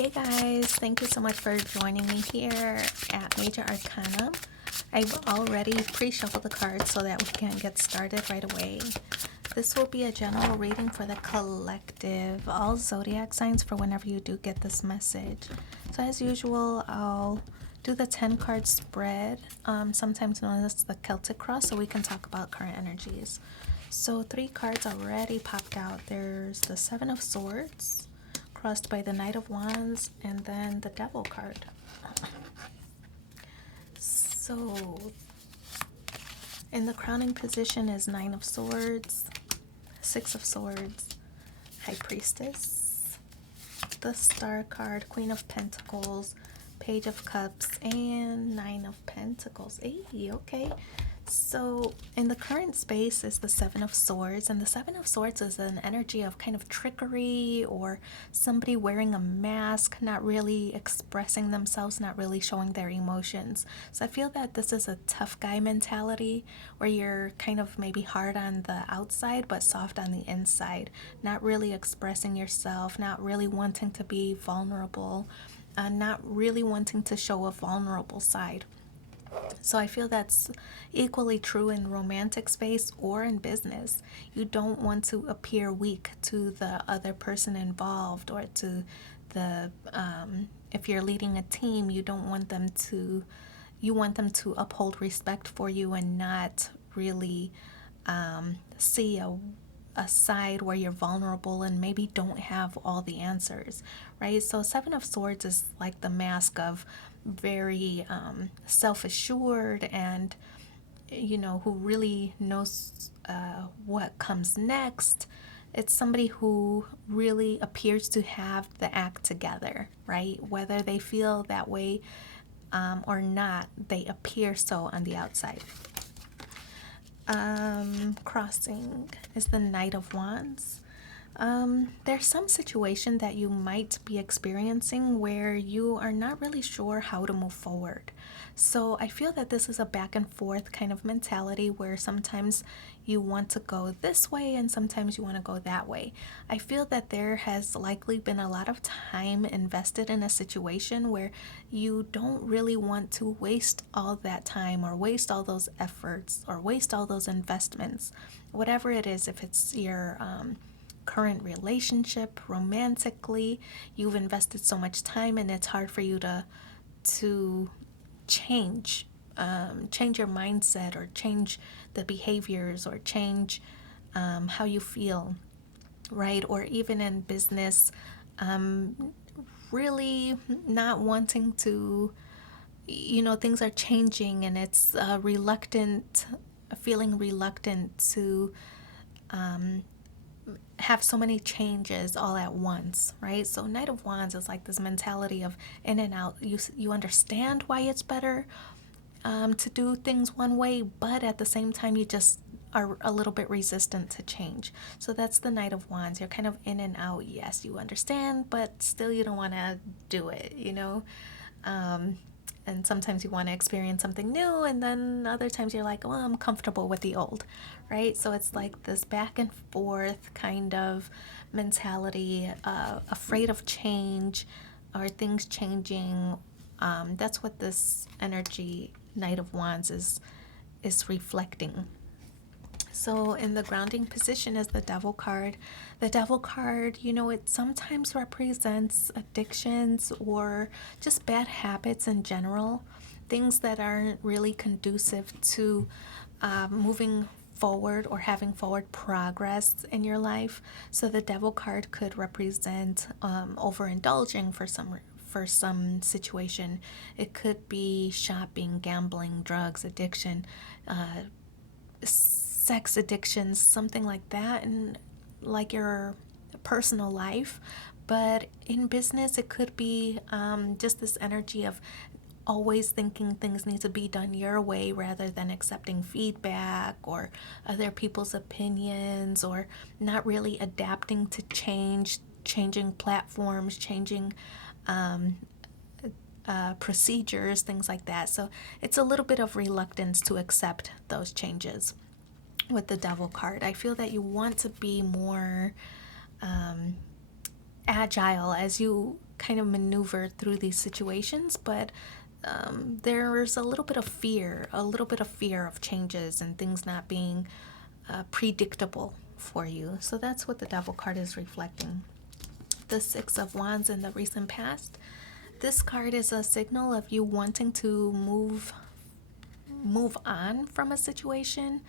Hey guys, thank you so much for joining me here at Major Arcana. I've already pre-shuffled the cards so that we can get started right away. This will be a general reading for the collective, all zodiac signs for whenever you do get this message. So as usual, I'll do the 10 card spread, sometimes known as the Celtic cross, so we can talk about current energies. So 3 cards already popped out. There's the 7 of Swords, crossed by the Knight of Wands, and then the Devil card. So in the crowning position is 9 of Swords, 6 of Swords, High Priestess, the Star card, Queen of Pentacles, Page of Cups, and 9 of Pentacles. Hey, okay. So in the current space is the 7 of Swords, and the 7 of Swords is an energy of kind of trickery or somebody wearing a mask, not really expressing themselves, not really showing their emotions. So I feel that this is a tough guy mentality where you're kind of maybe hard on the outside but soft on the inside, not really expressing yourself, not really wanting to be vulnerable, not really wanting to show a vulnerable side. So I feel that's equally true in romantic space or in business. You don't want to appear weak to the other person involved, or to the if you're leading a team, you don't want them to you want them to uphold respect for you and not really see a side where you're vulnerable and maybe don't have all the answers, right? So 7 of Swords is like the mask of very self-assured and, who really knows what comes next. It's somebody who really appears to have the act together, right? Whether they feel that way or not, they appear so on the outside. Crossing is the Knight of Wands. There's some situation that you might be experiencing where you are not really sure how to move forward. So I feel that this is a back and forth kind of mentality where sometimes you want to go this way and sometimes you want to go that way. I feel that there has likely been a lot of time invested in a situation where you don't really want to waste all that time or waste all those efforts or waste all those investments, whatever it is. If it's your current relationship, romantically, you've invested so much time and it's hard for you to change your mindset or change the behaviors or change how you feel, right? Or even in business, really not wanting to, things are changing and it's feeling reluctant to have so many changes all at once, right? So Knight of Wands is like this mentality of in and out. You understand why it's better to do things one way, but at the same time you just are a little bit resistant to change. So that's the Knight of Wands. You're kind of in and out. Yes, you understand, but still you don't want to do it, and sometimes you want to experience something new, and then other times you're like, well, I'm comfortable with the old, right? So it's like this back and forth kind of mentality, afraid of change or things changing. That's what this energy, Knight of Wands, is reflecting. So in the grounding position is the Devil card. The Devil card, it sometimes represents addictions or just bad habits in general, things that aren't really conducive to moving forward or having forward progress in your life. So the Devil card could represent overindulging for some situation. It could be shopping, gambling, drugs, addiction, sex addictions, something like that, in like your personal life. But in business, it could be just this energy of always thinking things need to be done your way rather than accepting feedback or other people's opinions, or not really adapting to changing platforms, changing procedures, things like that. So it's a little bit of reluctance to accept those changes with the Devil card. I feel that you want to be more agile as you kind of maneuver through these situations, but there's a little bit of fear, of changes and things not being predictable for you. So that's what the Devil card is reflecting. The Six of Wands in the recent past. This card is a signal of you wanting to move on from a situation,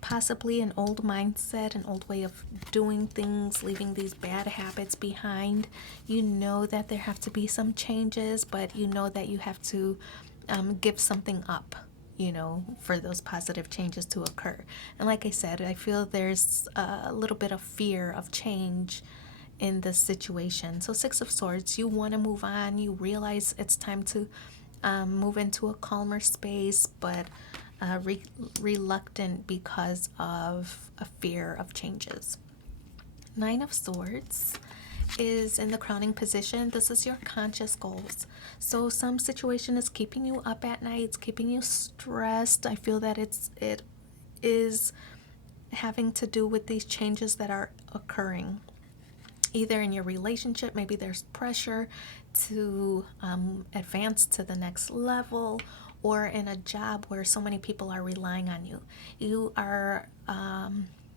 possibly an old mindset, an old way of doing things, leaving these bad habits behind. You know that there have to be some changes, but you know that you have to give something up, for those positive changes to occur. And like I said, I feel there's a little bit of fear of change in this situation. So Six of Swords, you want to move on. You realize it's time to move into a calmer space, but reluctant because of a fear of changes. Nine of Swords is in the crowning position. This is your conscious goals. So some situation is keeping you up at night, it's keeping you stressed. I feel that it is having to do with these changes that are occurring. Either in your relationship, maybe there's pressure to advance to the next level, or in a job where so many people are relying on you. You are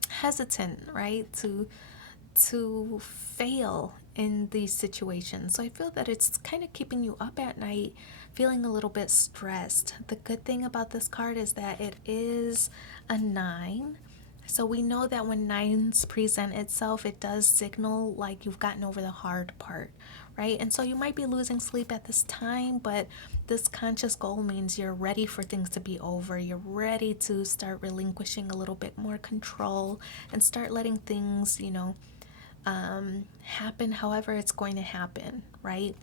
hesitant, right, to fail in these situations. So I feel that it's kind of keeping you up at night, feeling a little bit stressed. The good thing about this card is that it is a 9. So we know that when 9s present itself, it does signal like you've gotten over the hard part, right? And so you might be losing sleep at this time, but this conscious goal means you're ready for things to be over. You're ready to start relinquishing a little bit more control and start letting things, happen however it's going to happen, right?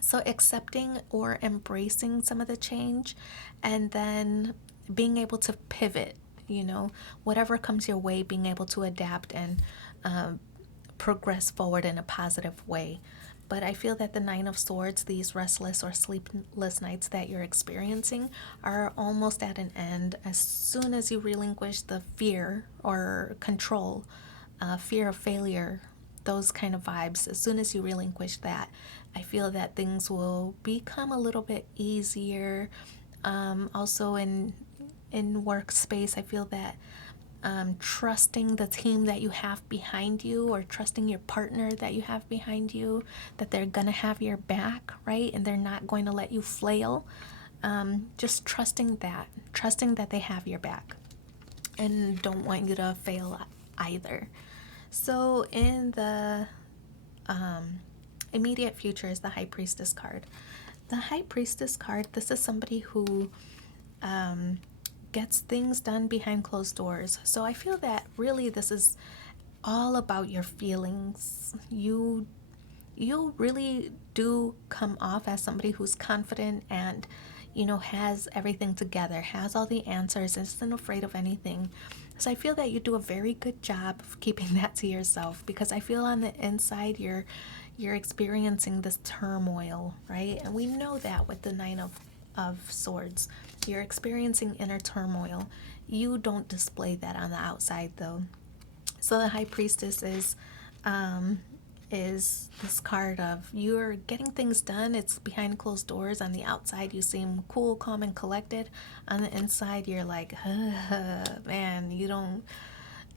So accepting or embracing some of the change, and then being able to pivot, whatever comes your way, being able to adapt and progress forward in a positive way. But I feel that the Nine of Swords, these restless or sleepless nights that you're experiencing, are almost at an end as soon as you relinquish the fear or control, fear of failure, those kind of vibes. As soon as you relinquish that, I feel that things will become a little bit easier. Also in workspace, I feel that trusting the team that you have behind you, or trusting your partner that you have behind you, that they're gonna have your back, right? And they're not going to let you flail. Just trusting that they have your back and don't want you to fail either. So in the immediate future is the High Priestess card. The High Priestess card, this is somebody who gets things done behind closed doors. So I feel that really this is all about your feelings. You really do come off as somebody who's confident and has everything together, has all the answers, isn't afraid of anything. So I feel that you do a very good job of keeping that to yourself, because I feel on the inside you're experiencing this turmoil, right? And we know that with the Nine of Swords, you're experiencing inner turmoil. You don't display that on the outside though. So the High Priestess is this card of you're getting things done. It's behind closed doors. On the outside you seem cool, calm, and collected. On the inside you're like, man,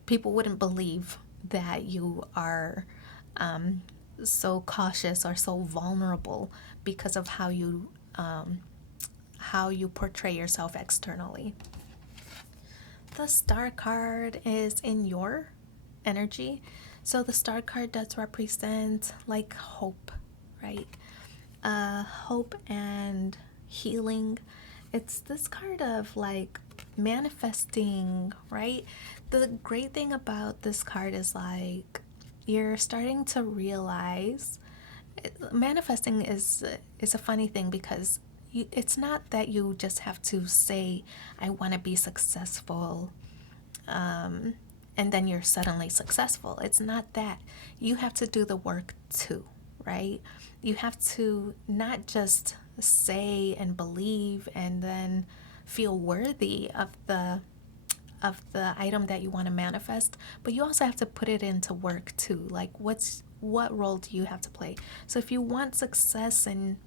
people wouldn't believe that you are so cautious or so vulnerable because of how you portray yourself externally. The Star card is in your energy. So the Star card does represent like hope, right? Hope and healing. It's this card of like manifesting, right? The great thing about this card is like you're starting to realize manifesting is a funny thing, because it's not that you just have to say, I want to be successful, and then you're suddenly successful. It's not that. You have to do the work too, right? You have to not just say and believe and then feel worthy of the item that you want to manifest, but you also have to put it into work too. Like what's what role do you have to play? So if you want success and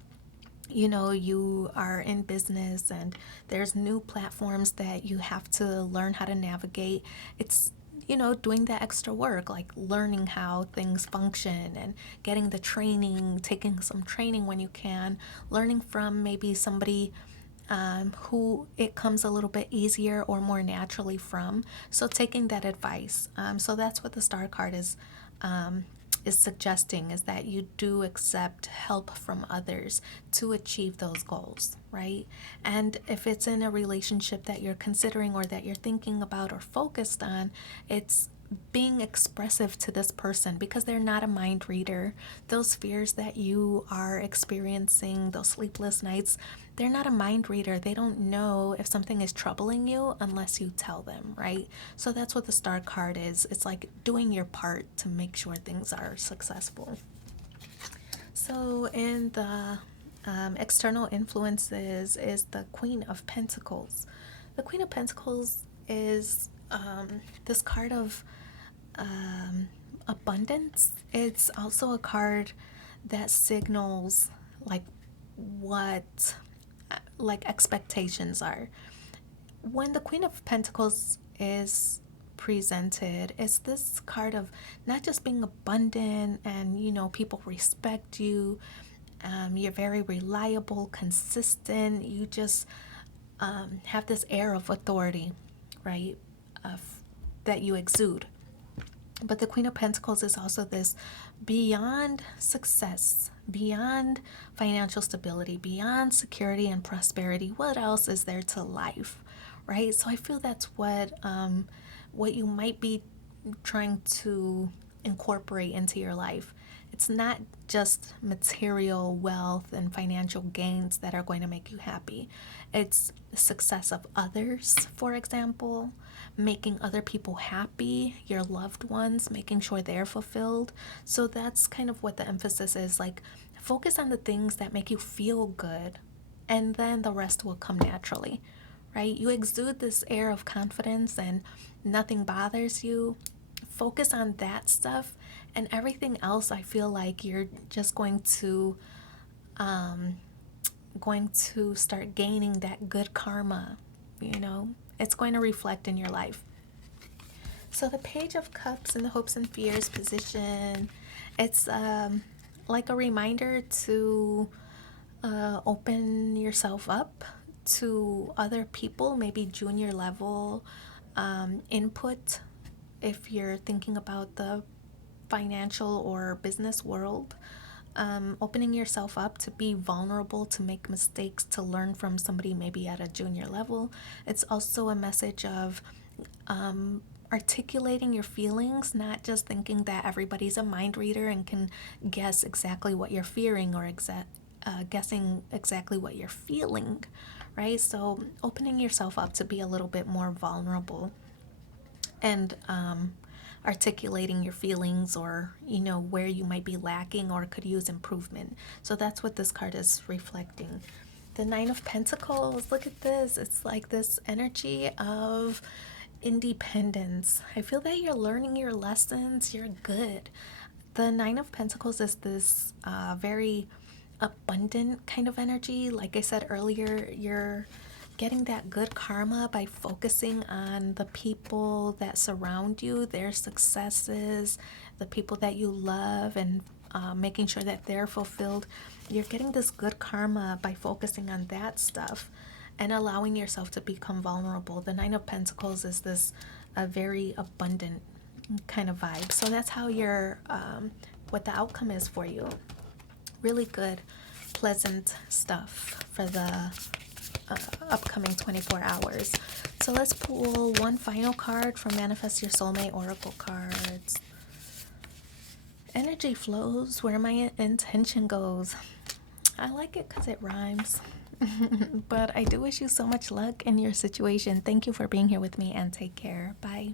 you are in business and there's new platforms that you have to learn how to navigate, it's doing the extra work, like learning how things function and getting the training, taking some training when you can, learning from maybe somebody who it comes a little bit easier or more naturally from. So taking that advice. So that's what the star card is suggesting, is that you do accept help from others to achieve those goals, right? And if it's in a relationship that you're considering or that you're thinking about or focused on, it's being expressive to this person, because they're not a mind reader. Those fears that you are experiencing, those sleepless nights, they're not a mind reader. They don't know if something is troubling you unless you tell them, right? So that's what the star card is. It's like doing your part to make sure things are successful. So in the external influences is the Queen of Pentacles. The Queen of Pentacles is this card of abundance. It's also a card that signals what expectations are. When the Queen of Pentacles is presented, it's this card of not just being abundant and people respect you. You're very reliable, consistent. You just have this air of authority, right? That you exude. But the Queen of Pentacles is also this beyond success, beyond financial stability, beyond security and prosperity. What else is there to life, right? So I feel that's what you might be trying to incorporate into your life. It's not just material wealth and financial gains that are going to make you happy. It's the success of others, for example, making other people happy, your loved ones, making sure they're fulfilled. So that's kind of what the emphasis is, like focus on the things that make you feel good, and then the rest will come naturally, right? You exude this air of confidence and nothing bothers you. Focus on that stuff, and everything else, I feel like you're just going to start gaining that good karma. It's going to reflect in your life. So the Page of Cups in the hopes and fears position, it's like a reminder to open yourself up to other people, maybe junior level input if you're thinking about the financial or business world. Opening yourself up to be vulnerable, to make mistakes, to learn from somebody maybe at a junior level. It's also a message of articulating your feelings, not just thinking that everybody's a mind reader and can guess exactly what you're fearing or guessing exactly what you're feeling, right? So opening yourself up to be a little bit more vulnerable and articulating your feelings, or where you might be lacking or could use improvement. So that's what this card is reflecting. The Nine of Pentacles, look at this. It's like this energy of independence. I feel that you're learning your lessons. You're good. The Nine of Pentacles is this very abundant kind of energy. Like I said earlier, you're getting that good karma by focusing on the people that surround you, their successes, the people that you love, and making sure that they're fulfilled. You're getting this good karma by focusing on that stuff and allowing yourself to become vulnerable. The Nine of Pentacles is this a very abundant kind of vibe. So that's how what the outcome is for you. Really good, pleasant stuff for the upcoming 24 hours. So let's pull one final card from Manifest Your Soulmate Oracle cards. Energy flows where my intention goes. I like it because it rhymes. But I do wish you so much luck in your situation. Thank you for being here with me, and take care. Bye.